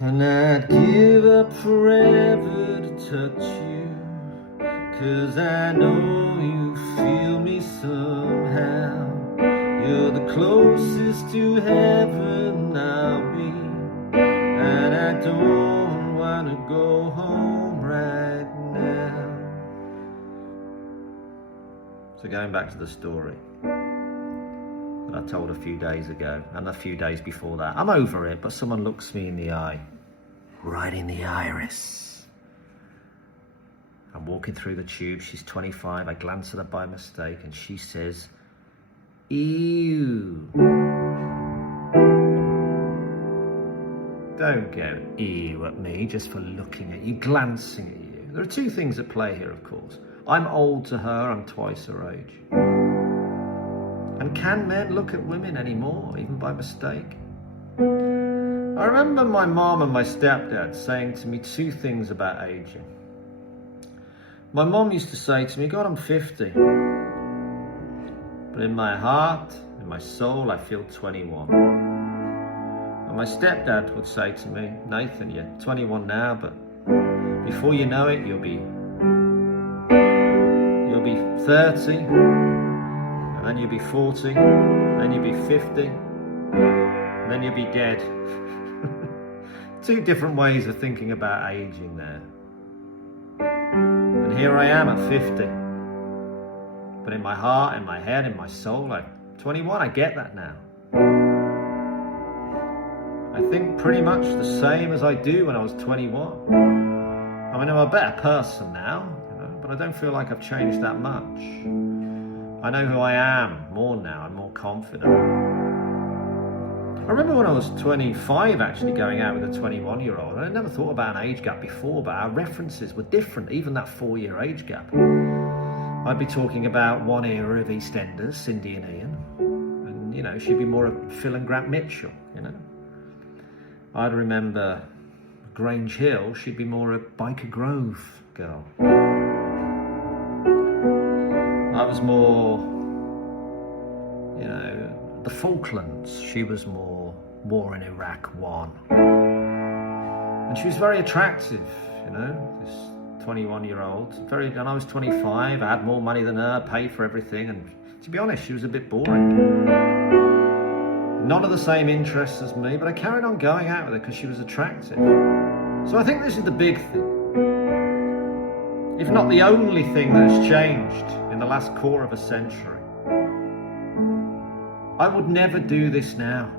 And I'd give up forever to touch you, 'cause I know you feel me somehow. You're the closest to heaven I'll be, and I don't wanna go home right now. So going back to the story that I told a few days ago, and a few days before that, I'm over it, but someone looks me in the eye, right in the iris. I'm walking through the tube, she's 25, I glance at her by mistake, and she says, "Ew." Don't go ew at me just for looking at you, glancing at you. There are two things at play here, of course. I'm old to her, I'm twice her age. And can men look at women anymore, even by mistake? I remember my mom and my stepdad saying to me two things about aging. My mom used to say to me, "God, I'm 50. But in my heart, in my soul, I feel 21. And my stepdad would say to me, "Nathan, you're 21 now, but before you know it, you'll be 30, and then you'll be 40, then you'll be 50, and then you'll be dead." Two different ways of thinking about aging there. And here I am at 50. But in my heart, in my head, in my soul, I'm 21, I get that now. I think pretty much the same as I do when I was 21. I mean, I'm a better person now, but I don't feel like I've changed that much. I know who I am more now, I'm more confident. I remember when I was 25 actually going out with a 21-year-old, and I never thought about an age gap before, but our references were different, even that 4-year age gap. I'd be talking about one era of EastEnders, Cindy and Ian, and she'd be more of Phil and Grant Mitchell, I'd remember Grange Hill, she'd be more a Biker Grove girl. I was more, the Falklands. She was more War in Iraq 1. And she was very attractive, this 21-year-old. And I was 25, I had more money than her, paid for everything, and to be honest, she was a bit boring. None of the same interests as me, but I carried on going out with her because she was attractive. So I think this is the big thing. If not the only thing that has changed in the last quarter of a century. I would never do this now.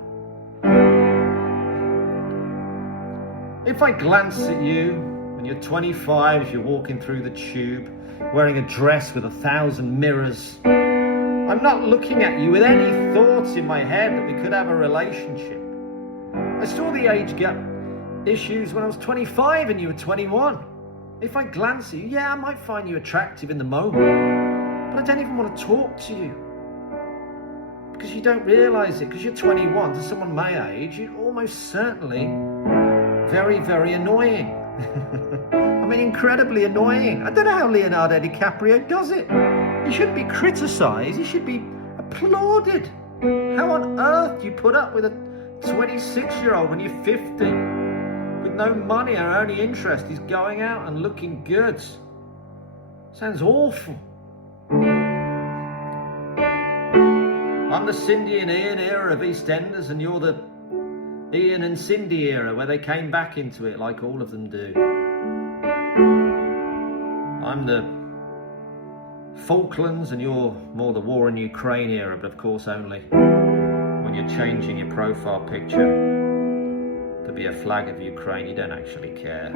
If I glance at you and you're 25, if you're walking through the tube, wearing a dress with 1,000 mirrors, I'm not looking at you with any thoughts in my head that we could have a relationship. I saw the age gap issues when I was 25 and you were 21. If I glance at you, I might find you attractive in the moment, but I don't even want to talk to you. Because you don't realise it, because you're 21, to someone my age, you're almost certainly very, very annoying. I mean, incredibly annoying. I don't know how Leonardo DiCaprio does it. He shouldn't be criticised, he should be applauded. How on earth do you put up with a 26-year-old when you're 50? With no money, her only interest is going out and looking good. Sounds awful. I'm the Cindy and Ian era of EastEnders, and you're the Ian and Cindy era where they came back into it like all of them do. I'm the Falklands and you're more the war in Ukraine era, but of course only when you're changing your profile picture to be a flag of Ukraine, you don't actually care.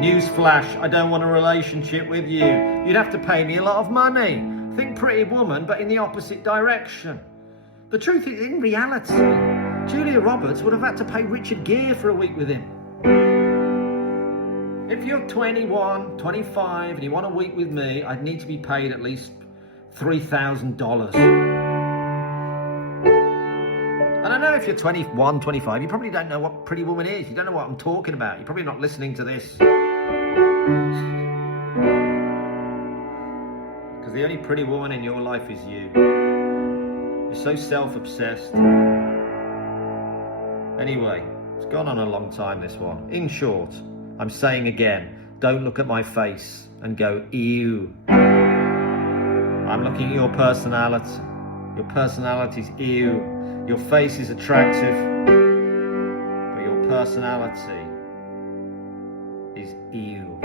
Newsflash, I don't want a relationship with you. You'd have to pay me a lot of money. Think Pretty Woman, but in the opposite direction. The truth is, in reality, Julia Roberts would have had to pay Richard Gere for a week with him. If you're 21, 25, and you want a week with me, I'd need to be paid at least $3,000. And I know if you're 21, 25, you probably don't know what Pretty Woman is. You don't know what I'm talking about. You're probably not listening to this. Because the only pretty woman in your life is you. You're so self-obsessed. Anyway, It's gone on a long time, this one. In short, I'm saying again, don't look at my face and go, ew. I'm looking at your personality. Your personality's ew. Your face is attractive, but your personality is ew.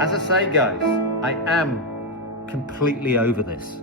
As I say, guys, I am completely over this.